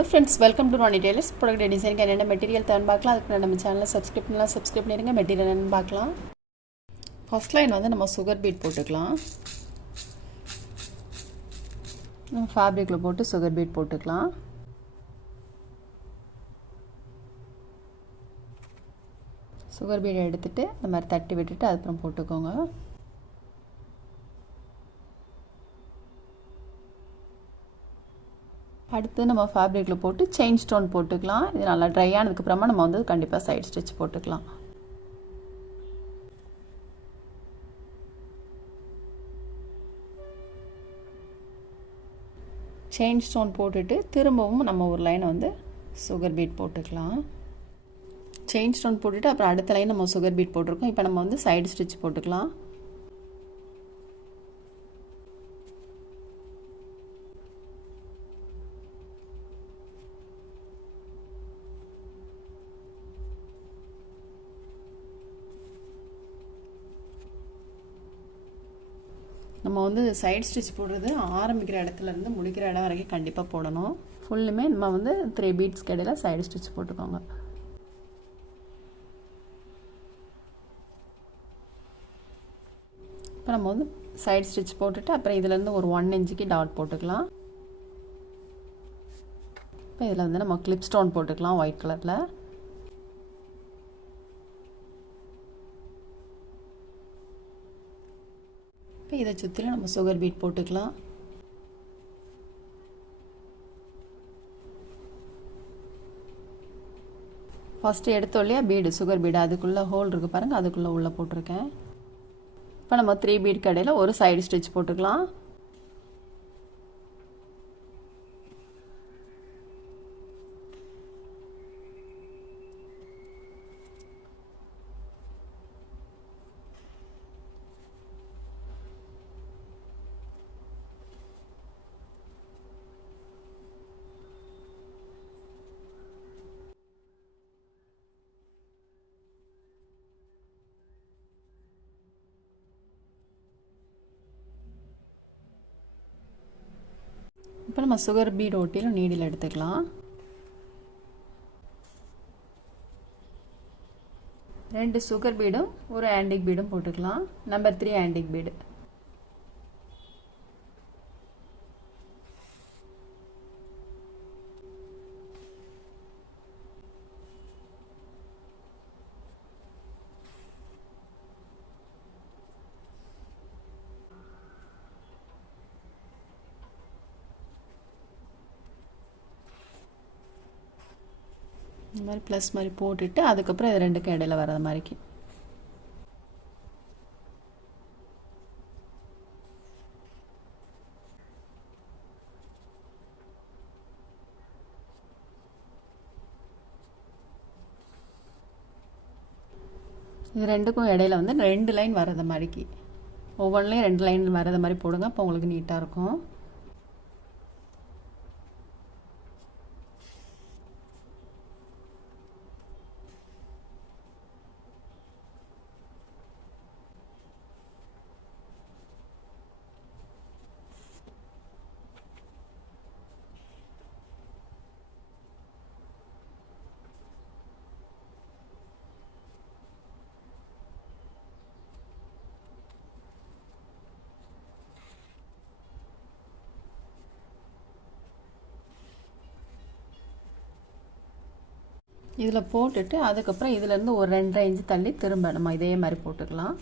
Hello friends, welcome to Ronnie Taylor's product design க்கு என்ன material தேவைன்னு பார்க்கலாம். அதுக்கு நம்ம சேனலை சப்ஸ்கிரைப் பண்ணிருங்க. மெட்டீரியல் என்னன்னு பார்க்கலாம். ஃபர்ஸ்ட் லைன் வந்து நம்ம சுகர் பீட் போட்டுக்கலாம். நம்ம ஃபேப்ரிக்ல போட்டு சுகர் பீட் போட்டுக்கலாம். சுகர் பீட் எடுத்துட்டு இந்த மாதிரி தட்டி விட்டுட்டு அதுக்கப்புறம் போட்டுக்கோங்க. அடுத்து நம்ம ஃபேப்ரிக்ல போட்டு செயின் ஸ்டோன் போட்டுக்கலாம். இது நல்லா ட்ரை ஆனதுக்கு அப்புறமா நம்ம வந்து கண்டிப்பா சைடு ஸ்டிட்ச் போட்டுக்கலாம். செயின் ஸ்டோன் போட்டுட்டு திரும்பவும் நம்ம ஒரு லைன் வந்து சுகர் பீட் போட்டுக்கலாம். செயின் ஸ்டோன் போட்டுட்டு அப்புறம் அடுத்த லைன் நம்ம சுகர் பீட் போட்டுருக்கோம். இப்போ நம்ம வந்து சைடு ஸ்டிட்ச் போட்டுக்கலாம். நம்ம வந்து சைடு ஸ்டிட்ச் போடுறது ஆரம்பிக்கிற இடத்துல இருந்து முடிக்கிற இடம் வரைக்கும் கண்டிப்பாக போடணும். ஃபுல்லுமே நம்ம வந்து 3 பீட்ஸ்க்கு இடையில சைடு ஸ்டிட்ச் போட்டுக்கோங்க. இப்போ நம்ம வந்து சைடு ஸ்டிட்ச் போட்டுட்டு அப்புறம் இதுலேருந்து ஒரு 1 இன்ச்சுக்கு டாட் போட்டுக்கலாம். இப்போ இதில் வந்து நம்ம கிளிப் ஸ்டோன் போட்டுக்கலாம் ஒயிட் கலரில். இப்போ இதை சுற்றிலும் நம்ம சுகர் பீட் போட்டுக்கலாம். ஃபஸ்ட்டு எடுத்தோல்லையா பீடு சுகர் பீடு அதுக்குள்ளே ஹோல் இருக்குது பாருங்கள், அதுக்குள்ளே உள்ளே போட்டிருக்கேன். இப்போ நம்ம 3 பீட் கடையில் ஒரு சைடு ஸ்டிச் போட்டுக்கலாம். இப்போ நம்ம சுகர் பீட் ஒட்டிலும் நீடில் எடுத்துக்கலாம். 2 சுகர் பீடும் ஒரு ஆன்டிக் பீடும் போட்டுக்கலாம். Number 3 antique bead. இந்த மாதிரி ப்ளஸ் மாதிரி போட்டுட்டு அதுக்கப்புறம் இது ரெண்டுக்கும் இடையில வர மாதிரிக்கு இது ரெண்டுக்கும் இடையில வந்து 2 லைன் வரது மாதிரிக்கு ஒவ்வொன்றுலையும் 2 லைன் வரது மாதிரி போடுங்க. அப்போ உங்களுக்கு நீட்டாக இருக்கும். இதில் போட்டுட்டு அதுக்கப்புறம் இதிலேருந்து ஒரு 2.5 இன்ச்சு தள்ளி திரும்ப நம்ம இதே மாதிரி போட்டுக்கலாம்.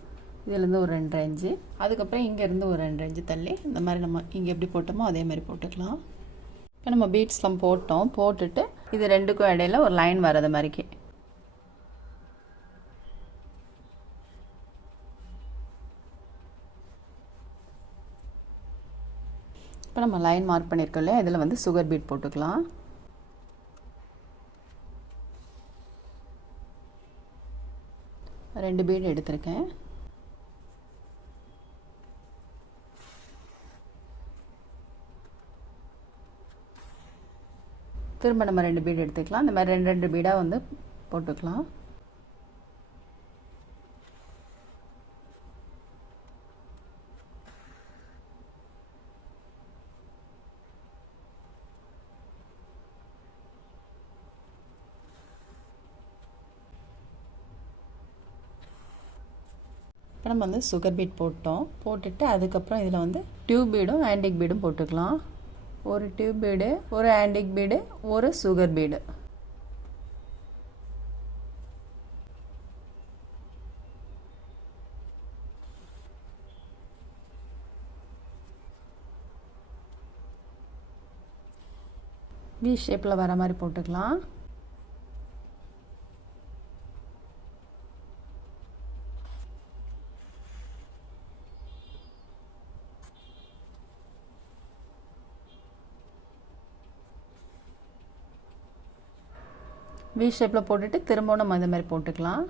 இதிலேருந்து ஒரு 2.5 இன்ச்சு, அதுக்கப்புறம் இங்கேருந்து ஒரு 2.5 இன்ச்சு தள்ளி இந்த மாதிரி நம்ம இங்கே எப்படி போட்டோமோ அதே மாதிரி போட்டுக்கலாம். இப்போ நம்ம பீட்ஸ்லாம் போட்டுட்டு இது ரெண்டுக்கும் இடையில ஒரு லைன் வரது மாதிரிக்கு இப்போ நம்ம லைன் மார்க் பண்ணியிருக்கோம் இல்லையா, இதில் வந்து சுகர் பீட் போட்டுக்கலாம். ரெண்டு பீட் எடுத்திருக்கேன். திரும்ப நம்ம 2 பீட் எடுத்துக்கலாம். இந்த மாதிரி 2 பீடாக வந்து போட்டுக்கலாம். இப்போ நம்ம வந்து சுகர் பீட் போட்டோம். போட்டுட்டு அதுக்கப்புறம் இதில் வந்து டியூப் பீடும் ஆன்டிக் பீடும் போட்டுக்கலாம். ஒரு டியூப் பீடு, ஒரு ஆன்டிக் பீடு, ஒரு சுகர் பீடு. வி ஷேப்பில் வர மாதிரி போட்டுக்கலாம். வி ஷேப்பில் போட்டுட்டு திரும்பவும் நம்ம இந்த மாதிரி போட்டுக்கலாம்.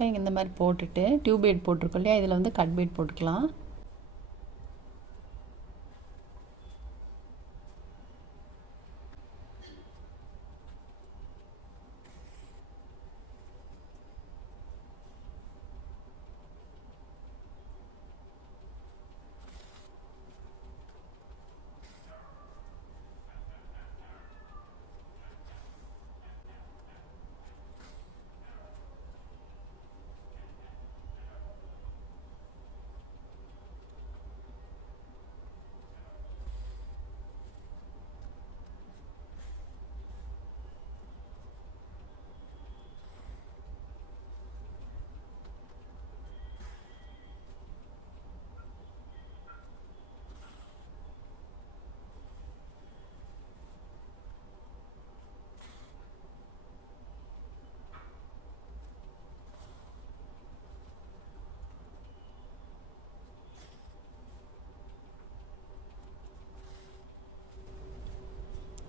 நீங்கள் இந்த மாதிரி போட்டுட்டு டியூப் பீட் போட்டிருக்கோம் இல்லையா, இதில் வந்து கட் பீட் போட்டுக்கலாம்.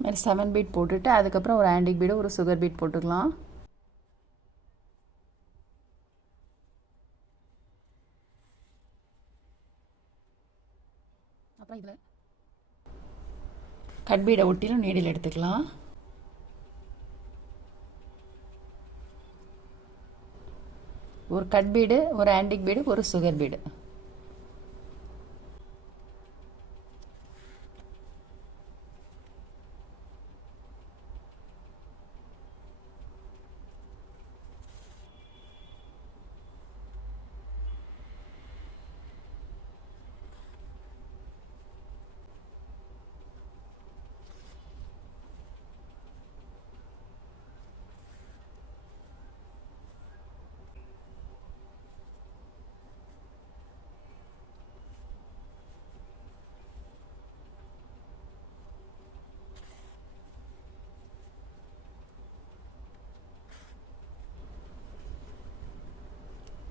மாதிரி 7 பீட் போட்டுட்டு அதுக்கப்புறம் ஒரு ஆன்டிக் பீடு, ஒரு சுகர் பீட் போட்டுக்கலாம். அப்புறம் இதில் கட் பீடை ஒட்டிலும் நீடில் எடுத்துக்கலாம். ஒரு கட் பீடு, ஒரு ஆன்டிக் பீடு, ஒரு சுகர் பீடு.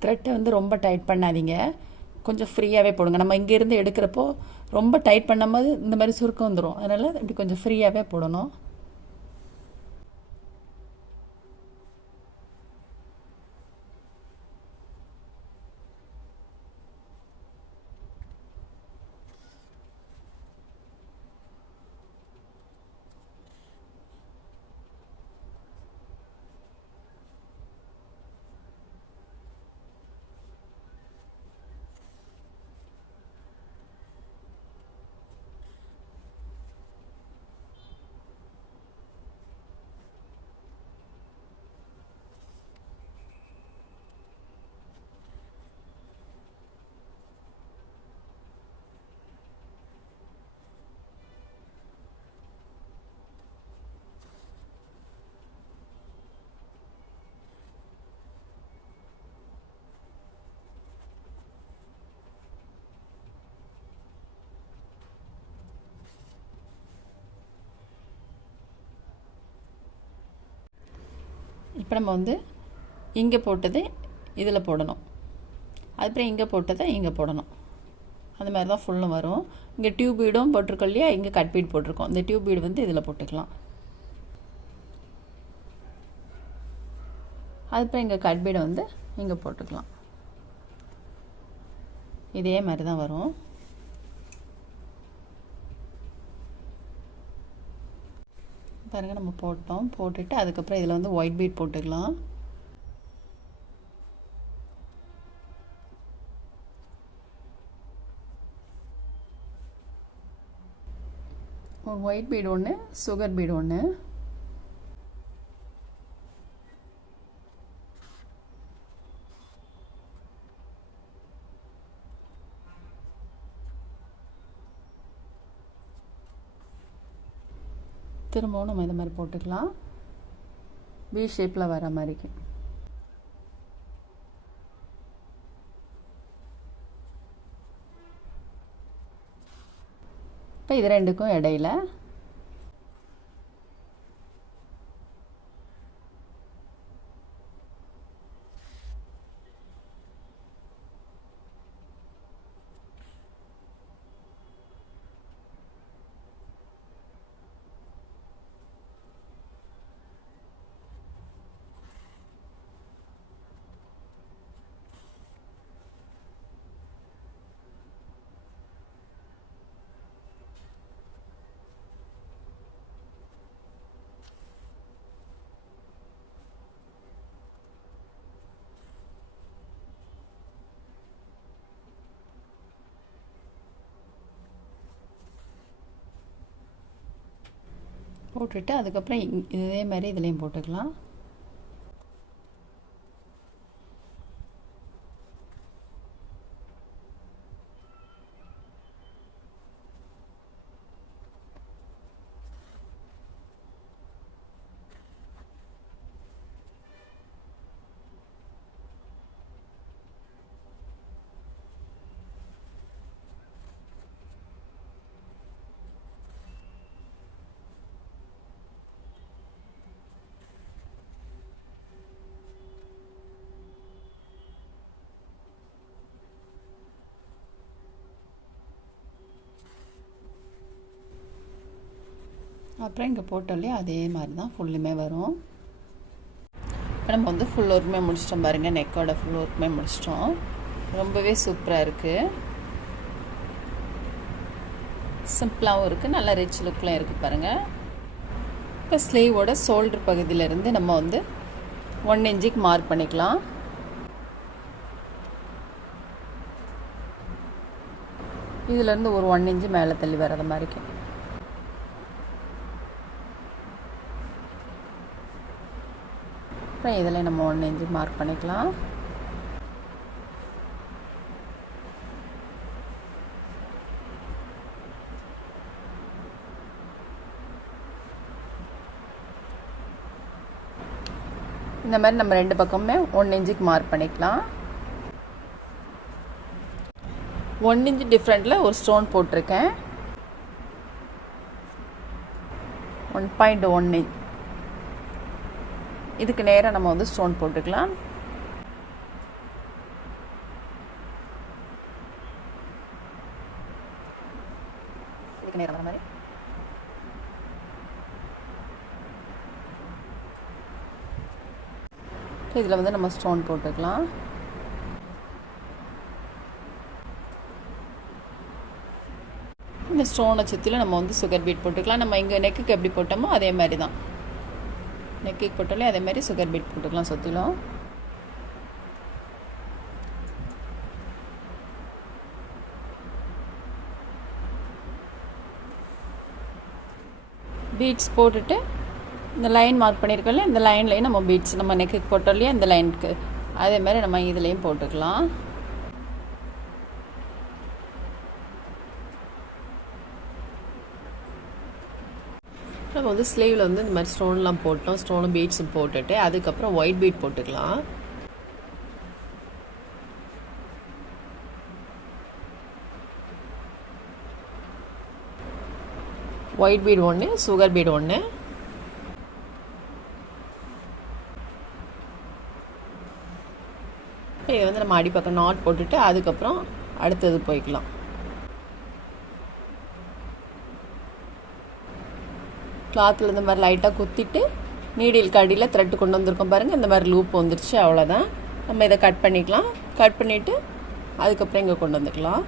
த்ரெட்டை வந்து ரொம்ப டைட் பண்ணாதீங்க, கொஞ்சம் ஃப்ரீயாகவே போடுங்க. நம்ம இங்கேருந்து எடுக்கிறப்போ ரொம்ப டைட் பண்ணும்போது இந்த மாதிரி சுருக்கம் வந்துடும். அதனால் இப்படி கொஞ்சம் ஃப்ரீயாகவே போடணும். இப்போ நம்ம வந்து இங்கே போட்டது இதில் போடணும், அதுக்கப்புறம் இங்கே போட்டதை இங்கே போடணும். அந்த மாதிரி தான் ஃபுல்லும் வரும். இங்கே டியூப் பீடும் போட்டிருக்கோம் இல்லையா, இங்கே கட் பீட் போட்டிருக்கோம். இந்த டியூப் பீடு வந்து இதில் போட்டுக்கலாம். அதுக்கப்புறம் இங்கே கட் பீடை வந்து இங்கே போட்டுக்கலாம். இதே மாதிரி தான் வரும். பாருங்கள், நம்ம போட்டுட்டு அதுக்கப்புறம் இதில் வந்து ஒயிட் பீட் போட்டுக்கலாம். ஒரு ஒயிட் பீடு ஒன்று, சுகர் பீடு ஒன்று. திரும்பவும் நம்ம இந்த மாதிரி போட்டுக்கலாம், வி ஷேப்பில் வர மாதிரிக்கு. இப்போ இது ரெண்டுக்கும் இடையில போட்டுட்டு அதுக்கப்புறம் இதே மாதிரி இதுலேயும் போட்டுக்கலாம். அப்புறம் இங்கே போட்டாலே அதே மாதிரி தான் ஃபுல்லுமே வரும். இப்போ நம்ம வந்து ஃபுல் ஒர்க்குமே முடிச்சிட்டோம் பாருங்கள், நெக்கோட ஃபுல் ஒர்க்குமே முடிச்சிட்டோம். ரொம்பவே சூப்பராக இருக்குது, சிம்பிளாகவும் இருக்குது, நல்லா ரிச் லுக்லாம் இருக்குது பாருங்கள். இப்போ ஸ்லீவோட ஷோல்டர் பகுதியிலேருந்து நம்ம வந்து 1 இன்ச்சுக்கு மார்க் பண்ணிக்கலாம். இதிலேருந்து ஒரு 1 இன்ச்சு மேலே தள்ளி வர்றது மாதிரிக்கு. அப்புறம் இதில் நம்ம 1 இன்ச்சு மார்க் பண்ணிக்கலாம். இந்த மாதிரி நம்ம 2 பக்கமுமே 1 இன்ச்சுக்கு மார்க் பண்ணிக்கலாம். 1 இன்ச்சு டிஃப்ரெண்ட்டில் ஒரு ஸ்டோன் போட்டிருக்கேன். 1.1 இன்ச் இதுக்கு நேராக நம்ம வந்து ஸ்டோன் போட்டுக்கலாம். இதுக்கு நேராக வர மாதிரி இதில் வந்து நம்ம ஸ்டோன் போட்டுக்கலாம். இந்த ஸ்டோனை சுற்றிலும் நம்ம வந்து சுகர் பீட் போட்டுக்கலாம். நம்ம இங்கே நெக்குக்கு எப்படி போட்டோமோ அதே மாதிரி தான், நெக்குக்கு போட்டாலே அதே மாதிரி சுகர் பீட் போட்டுக்கலாம் சுற்றிலும். பீட்ஸ் போட்டுட்டு இந்த லைன் மார்க் பண்ணியிருக்கோம்ல, இந்த லைன்லேயும் நம்ம பீட்ஸ் நம்ம நெக்குக்கு போட்டோம் இல்லையா, இந்த லைனுக்கு அதே மாதிரி நம்ம இதுலேயும் போட்டுக்கலாம். நம்ம வந்து ஸ்லீவில் வந்து இந்த மாதிரி ஸ்டோன்லாம் போட்டோம், ஸ்டோனும் பீட்ஸும் போட்டுட்டு அதுக்கப்புறம் ஒயிட் பீட் போட்டுக்கலாம். ஒயிட் பீட் ஒன்று, சுகர் பீட் ஒன்று. இதை வந்து நம்ம அடிப்பக்கம் நாட் போட்டுட்டு அதுக்கப்புறம் அடுத்தது போய்க்கலாம். கிளாத்தில் இந்த மாதிரி லைட்டாக குத்திட்டு நீடிலுக்கு அடியில் த்ரெட் கொண்டு வந்திருக்கோம் பாருங்கள். இந்த மாதிரி லூப் வந்துருச்சு. அவ்வளோதான். நம்ம இதை கட் பண்ணிக்கலாம். கட் பண்ணிவிட்டு அதுக்கப்புறம் இங்கே கொண்டு வந்துக்கலாம்.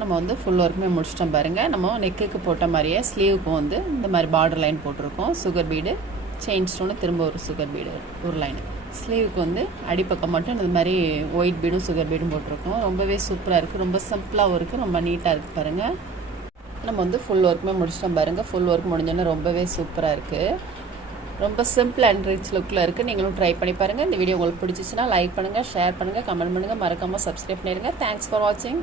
நம்ம வந்து ஃபுல் ஒர்க்குமே முடிச்சிட்டோம் பாருங்கள். நம்ம நெக்குக்கு போட்ட மாதிரியே ஸ்லீவுக்கும் வந்து இந்த மாதிரி பார்டர் லைன் போட்டிருக்கோம். சுகர் பீடு, செயின் ஸ்டோனு, திரும்ப ஒரு சுகர் பீடு, ஒரு லைன். ஸ்லீவுக்கு வந்து அடிப்பக்கம் மட்டும் இந்த மாதிரி ஒயிட் பீடும் சுகர் பீடும் போட்டிருக்கோம். ரொம்பவே சூப்பராக இருக்குது. ரொம்ப சிம்பிளாகவும் இருக்குது. ரொம்ப நீட்டாக இருக்குது பாருங்கள். நம்ம வந்து ஃபுல் ஒர்க்குமே முடிச்சிட்டோம் பாருங்கள். ஃபுல் ஒர்க் முடிஞ்சோன்னா ரொம்பவே சூப்பராக இருக்குது. ரொம்ப சிம்பிள் அண்ட் ரிச் லுக்கில் இருக்குது. நீங்களும் ட்ரை பண்ணி பாருங்கள். இந்த வீடியோ உங்களுக்கு பிடிச்சிச்சுன்னா லைக் பண்ணுங்கள், ஷேர் பண்ணுங்கள், கமெண்ட் பண்ணுங்கள், மறக்காமல் சப்ஸ்கிரைப் பண்ணிடுங்க. தேங்க்ஸ் ஃபார் வாட்சிங்.